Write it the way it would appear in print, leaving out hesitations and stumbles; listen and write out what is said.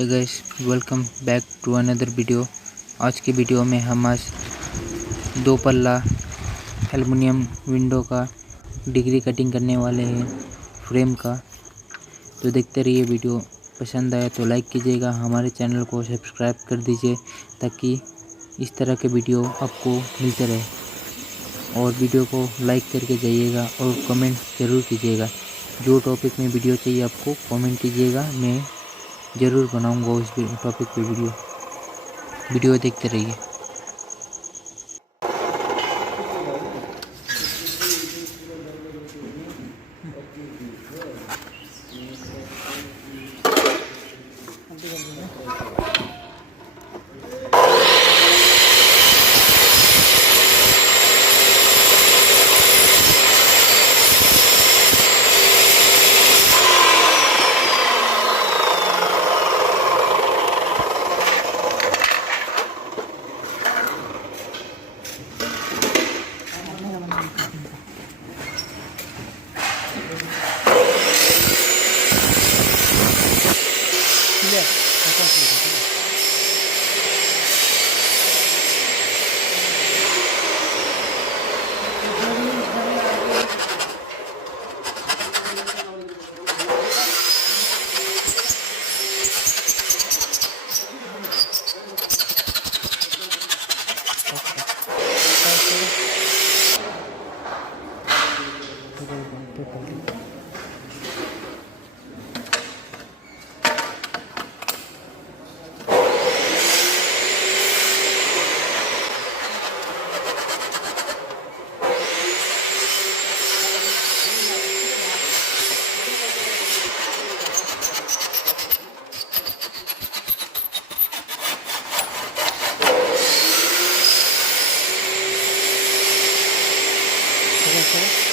Hey guys, welcome back to another video. आज की video में हम आज दो पल्ला एल्युमिनियम विंडो का डिग्री कटिंग करने वाले हैं फ्रेम का। तो देखते रहिए वीडियो। पसंद आया तो लाइक कीजिएगा, हमारे चैनल को सब्सक्राइब कर दीजिए ताकि इस तरह के वीडियो आपको मिलते रहे। और वीडियो को लाइक करके जाइएगा और कमेंट ज़रूर कीजिएगा। जो टॉपिक में वीडियो चाहिए आपको कमेंट कीजिएगा, मैं ज़रूर बनाऊंगा उस टॉपिक पे वीडियो देखते रहिए। Okay.